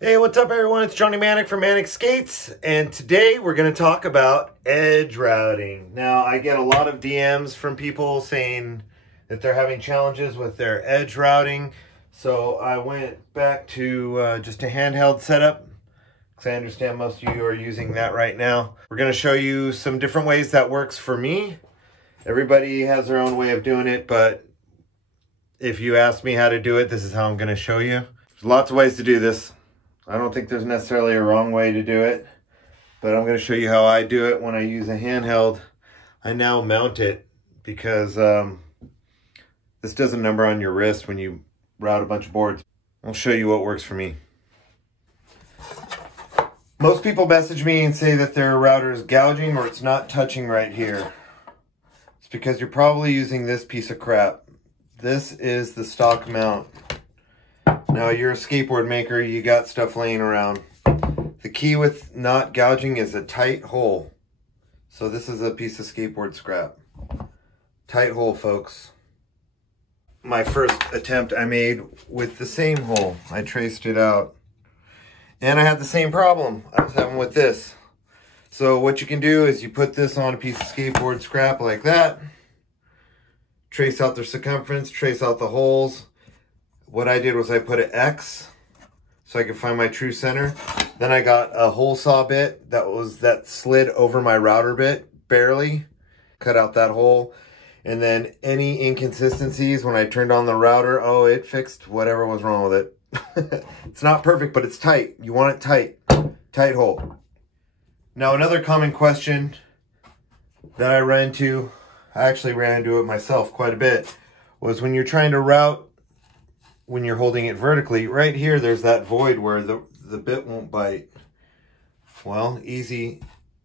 Hey, what's up everyone? It's Johnny Manic from Manic Skates, and today we're going to talk about edge routing. Now, I get a lot of DMs from people saying that they're having challenges with their edge routing, so I went back to just a handheld setup, because I understand most of you are using that right now. We're going to show you some different ways that works for me. Everybody has their own way of doing it, but if you ask me how to do it, this is how I'm going to show you. There's lots of ways to do this. I don't think there's necessarily a wrong way to do it, but I'm going to show you how I do it when I use a handheld. I now mount it because this does a number on your wrist when you route a bunch of boards. I'll show you what works for me. Most people message me and say that their router is gouging or it's not touching right here. It's because you're probably using this piece of crap. This is the stock mount. Now, you're a skateboard maker, you got stuff laying around. The key with not gouging is a tight hole. So this is a piece of skateboard scrap. Tight hole, folks. My first attempt I made with the same hole. I traced it out. And I had the same problem I was having with this. So what you can do is you put this on a piece of skateboard scrap like that. Trace out the circumference, trace out the holes. What I did was I put an X so I could find my true center. Then I got a hole saw bit that slid over my router bit, barely. Cut out that hole. And then any inconsistencies when I turned on the router, oh, it fixed whatever was wrong with it. It's not perfect, but it's tight. You want it tight. Tight hole. Now, another common question that I ran into, I actually ran into it myself quite a bit, was when you're trying to route, when you're holding it vertically, right here, there's that void where the bit won't bite. Well, easy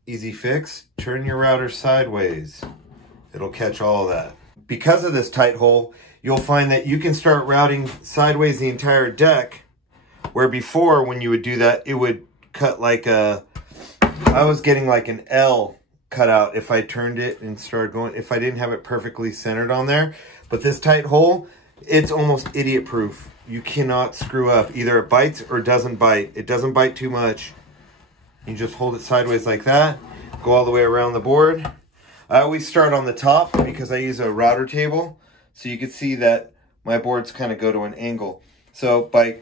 fix. Turn your router sideways. It'll catch all of that. Because of this tight hole, you'll find that you can start routing sideways the entire deck, where before, when you would do that, it would cut like I was getting like an L cut out if I turned it and started going, if I didn't have it perfectly centered on there. But this tight hole, it's almost idiot proof. You cannot screw up. Either it bites or doesn't bite. It doesn't bite too much. You just hold it sideways like that. Go all the way around the board. I always start on the top because I use a router table. So you can see that my boards kind of go to an angle. So by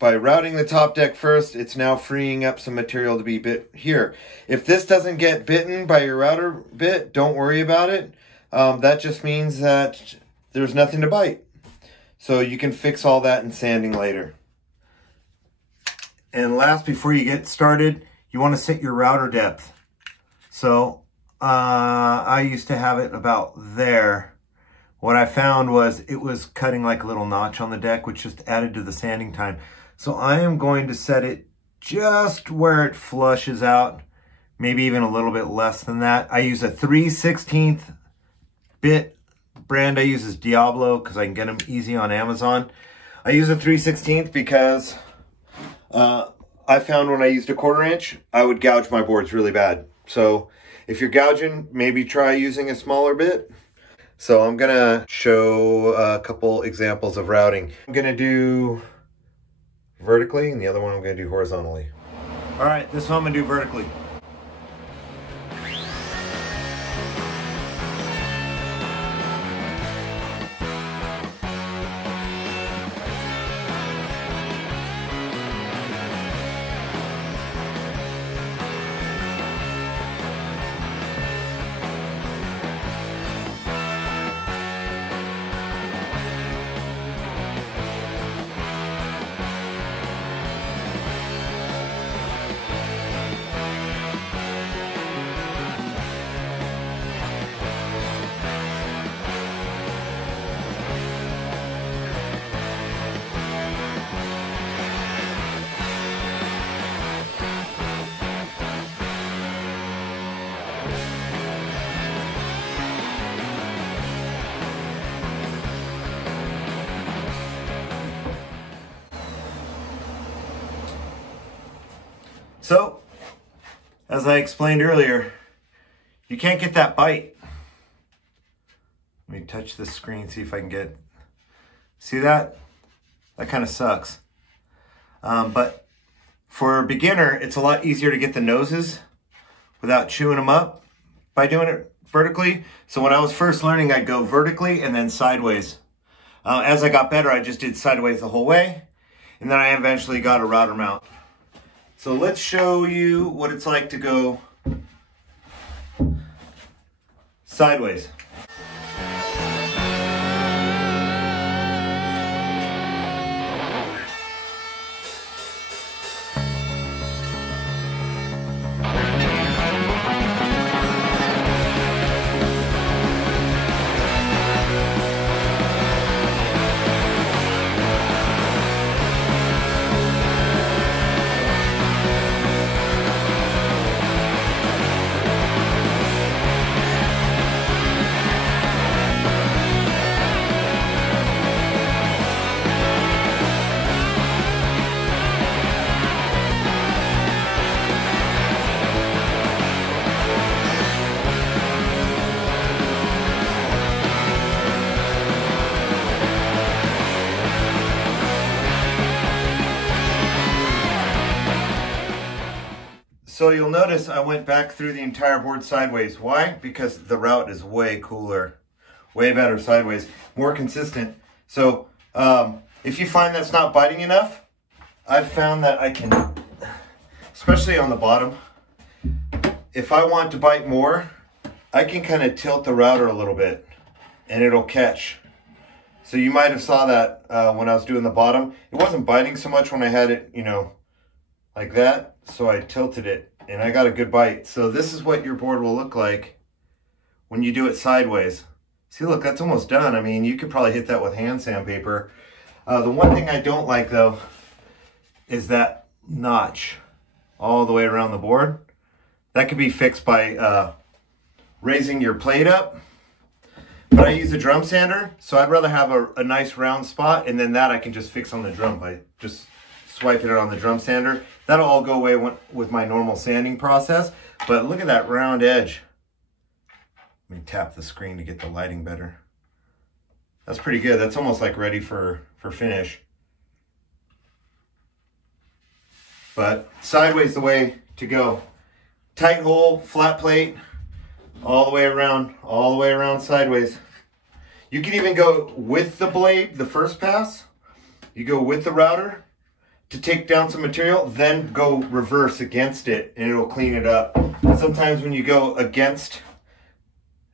routing the top deck first, it's now freeing up some material to be bit here. If this doesn't get bitten by your router bit, don't worry about it. That just means that there's nothing to bite. So you can fix all that in sanding later. And last, before you get started, you want to set your router depth. So I used to have it about there. What I found was it was cutting like a little notch on the deck, which just added to the sanding time. So I am going to set it just where it flushes out, maybe even a little bit less than that. I use a 3/16 bit. Brand I use is Diablo because I can get them easy on Amazon. I use a 3/16 because I found when I used a 1/4 inch, I would gouge my boards really bad. So if you're gouging, maybe try using a smaller bit. So I'm gonna show a couple examples of routing. I'm gonna do vertically and the other one I'm gonna do horizontally. All right, this one I'm gonna do vertically. So, as I explained earlier, you can't get that bite. Let me touch this screen, see if I can get, see that? That kind of sucks. But For a beginner, it's a lot easier to get the noses without chewing them up by doing it vertically. So when I was first learning, I'd go vertically and then sideways. As I got better, I just did sideways the whole way. And then I eventually got a router mount. So let's show you what it's like to go sideways. So you'll notice I went back through the entire board sideways. Why? Because the route is way cooler, way better sideways, more consistent. So if you find that's not biting enough, I've found that I can, especially on the bottom, if I want to bite more, I can kind of tilt the router a little bit and it'll catch. So you might have saw that when I was doing the bottom. It wasn't biting so much when I had it, you know, like that. So I tilted it and I got a good bite. So this is what your board will look like when you do it sideways. See, look, that's almost done. I mean, you could probably hit that with hand sandpaper. The one thing I don't like though is that notch all the way around the board. That could be fixed by raising your plate up. But I use a drum sander, so I'd rather have a nice round spot, and then that I can just fix on the drum by just swiping it on the drum sander. That'll all go away with my normal sanding process. But look at that round edge. Let me tap the screen to get the lighting better. That's pretty good. That's almost like ready for finish. But sideways the way to go. Tight hole, flat plate, all the way around sideways. You can even go with the blade, the first pass. You go with the router to take down some material, then go reverse against it and it'll clean it up. Sometimes when you go against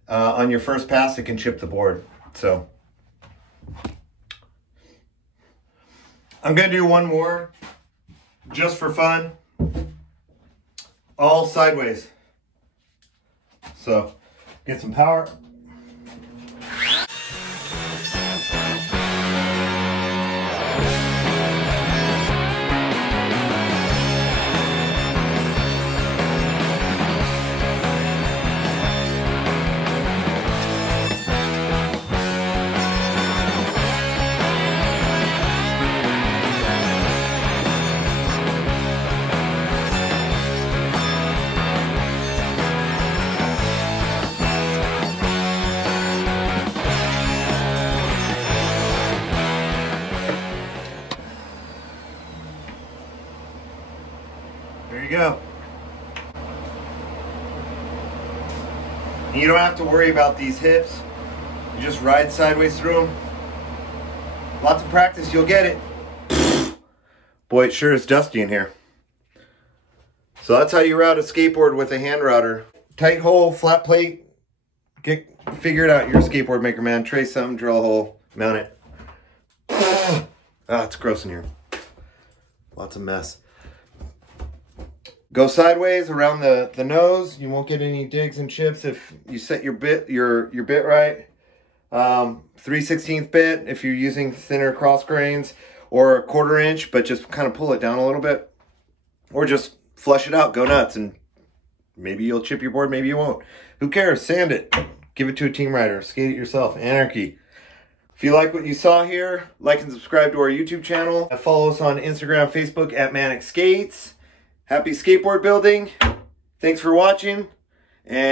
on your first pass, it can chip the board. So I'm gonna do one more just for fun, all sideways. So get some power. There you go. And you don't have to worry about these hips. You just ride sideways through them. Lots of practice, you'll get it. Boy, it sure is dusty in here. So that's how you route a skateboard with a hand router. Tight hole, flat plate. Figure it out. You're a skateboard maker, man. Trace something, drill a hole, mount it. Ah, it's gross in here. Lots of mess. Go sideways around the nose. You won't get any digs and chips if you set your bit right. 3/16 bit if you're using thinner cross grains, or a 1/4 inch, but just kind of pull it down a little bit, or just flush it out. Go nuts, and maybe you'll chip your board, maybe you won't. Who cares? Sand it. Give it to a team rider. Skate it yourself. Anarchy. If you like what you saw here, like and subscribe to our YouTube channel. Follow us on Instagram, Facebook at Manic Skates. Happy skateboard building. Thanks for watching. And